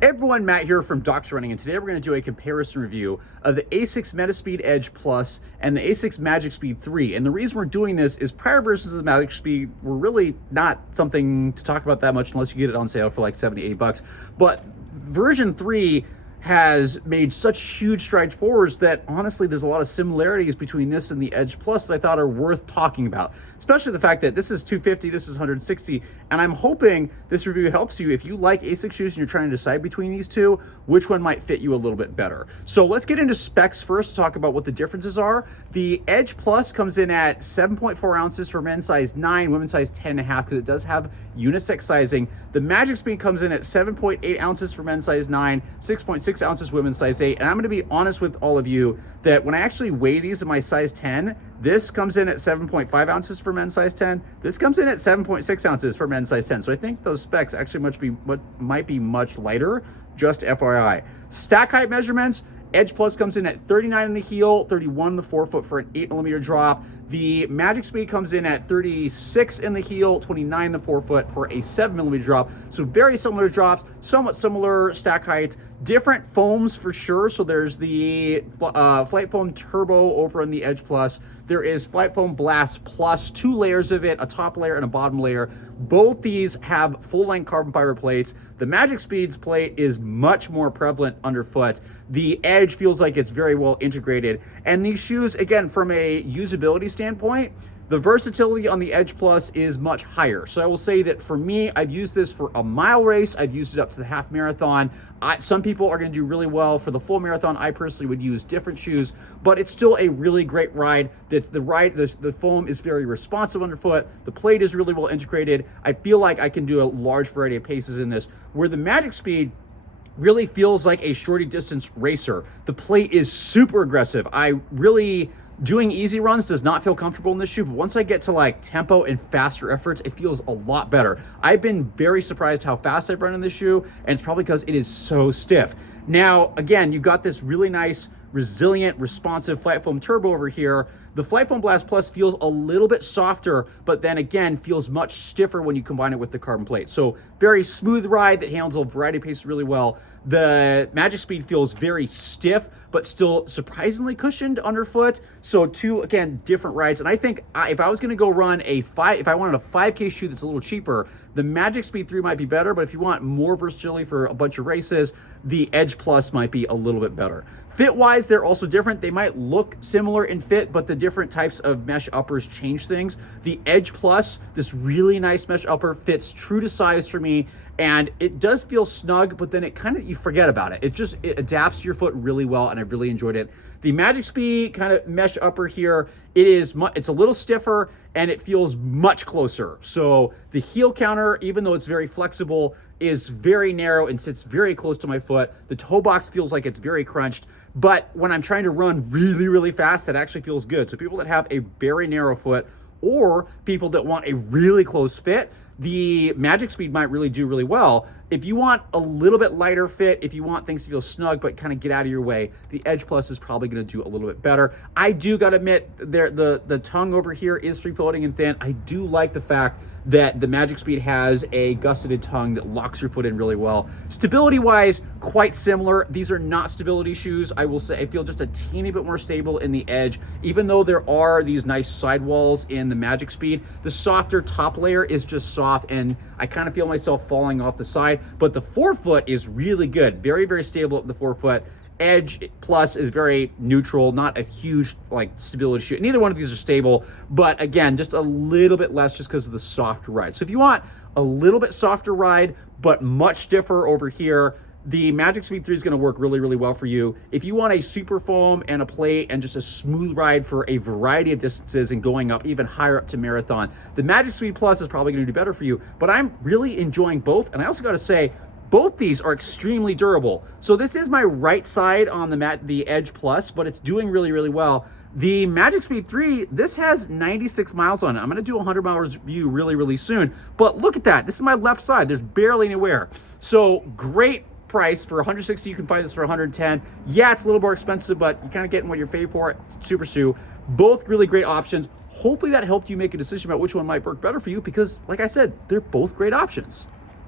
Everyone, Matt here from Doctor Running, and today we're going to do a comparison review of the Asics Metaspeed Edge Plus and the Asics Magic Speed 3. And the reason we're doing this is prior versions of the Magic Speed were really not something to talk about that much unless you get it on sale for like 70, 80 bucks. But version 3 has made such huge strides forwards that honestly there's a lot of similarities between this and the Edge Plus that I thought are worth talking about, especially the fact that this is 250, this is 160, and I'm hoping this review helps you if you like Asics shoes and you're trying to decide between these two, which one might fit you a little bit better. So let's get into specs first to talk about what the differences are. The Edge Plus comes in at 7.4 ounces for men's size 9, women's size 10.5, because it does have unisex sizing. The Magic Speed comes in at 7.8 ounces for men's size 9, 6.6 ounces women's size 8. And I'm going to be honest with all of you that when I actually weigh these in my size 10, this comes in at 7.5 ounces for men's size 10. This comes in at 7.6 ounces for men's size 10. So I think those specs actually might be much lighter, just FYI. Stack height measurements, Edge Plus comes in at 39 in the heel, 31 in the forefoot for an 8mm drop. The Magic Speed comes in at 36 in the heel, 29 in the forefoot for a 7mm drop. So very similar drops, somewhat similar stack heights, different foams for sure. So there's the Flight Foam Turbo over on the Edge Plus. There is Flight Foam Blast Plus, 2 layers of it, a top layer and a bottom layer. Both these have full-length carbon fiber plates. The Magic Speed's plate is much more prevalent underfoot. The Edge feels like it's very well integrated. And these shoes, again, from a usability standpoint, the versatility on the Edge Plus is much higher. So I will say that for me, I've used this for a mile race. I've used it up to the half marathon. Some people are going to do really well for the full marathon. I personally would use different shoes, but it's still a really great ride. The foam is very responsive underfoot. The plate is really well integrated. I feel like I can do a large variety of paces in this, where the Magic Speed really feels like a shorty distance racer. The plate is super aggressive. Doing easy runs does not feel comfortable in this shoe, but once I get to like tempo and faster efforts, it feels a lot better. I've been very surprised how fast I've run in this shoe, and it's probably because it is so stiff. Now, again, you've got this really nice, resilient, responsive Flight Foam Turbo over here. The Flight Foam Blast Plus feels a little bit softer, but then again, feels much stiffer when you combine it with the carbon plate. So very smooth ride that handles a variety of paces really well. The Magic Speed feels very stiff, but still surprisingly cushioned underfoot. So two, again, different rides. And I think if I was going to go run if I wanted a 5K shoe that's a little cheaper, the Magic Speed 3 might be better. But if you want more versatility for a bunch of races, the Edge Plus might be a little bit better. Fit-wise, they're also different. They might look similar in fit, but the different types of mesh uppers change things. The Edge Plus, this really nice mesh upper, fits true to size for me, and it does feel snug, but then you forget about it. It adapts to your foot really well, and I really enjoyed it. The Magic Speed kind of mesh upper here, it's a little stiffer, and it feels much closer. So the heel counter, even though it's very flexible, is very narrow and sits very close to my foot. The toe box feels like it's very crunched, but when I'm trying to run really, really fast, it actually feels good. So people that have a very narrow foot or people that want a really close fit, the Magic Speed might really do really well. If you want a little bit lighter fit, if you want things to feel snug but kind of get out of your way, the Edge Plus is probably going to do a little bit better. I do got to admit, the tongue over here is free-floating and thin. I do like the fact that the Magic Speed has a gusseted tongue that locks your foot in really well. Stability-wise, quite similar. These are not stability shoes. I will say I feel just a teeny bit more stable in the Edge, even though there are these nice sidewalls in the Magic Speed. The softer top layer is just soft, and I kind of feel myself falling off the side, but the forefoot is really good. Very, very stable at the forefoot. Edge Plus is very neutral, not a huge stability shoe. Neither one of these are stable, but again, just a little bit less just because of the soft ride. So if you want a little bit softer ride, but much stiffer over here, the Magic Speed 3 is going to work really, really well for you. If you want a super foam and a plate and just a smooth ride for a variety of distances and going up even higher up to marathon, the Magic Speed Plus is probably going to do better for you. But I'm really enjoying both, and I also got to say, both these are extremely durable. So this is my right side on the Edge Plus, but it's doing really, really well. The Magic Speed 3, this has 96 miles on it. I'm going to do a 100-mile review really, really soon. But look at that. This is my left side. There's barely any wear. So great price. For 160, you can find this for 110. Yeah, it's a little more expensive, but you're kind of getting what you're paid for. It's super shoe. Both really great options. Hopefully that helped you make a decision about which one might work better for you because, like I said, they're both great options.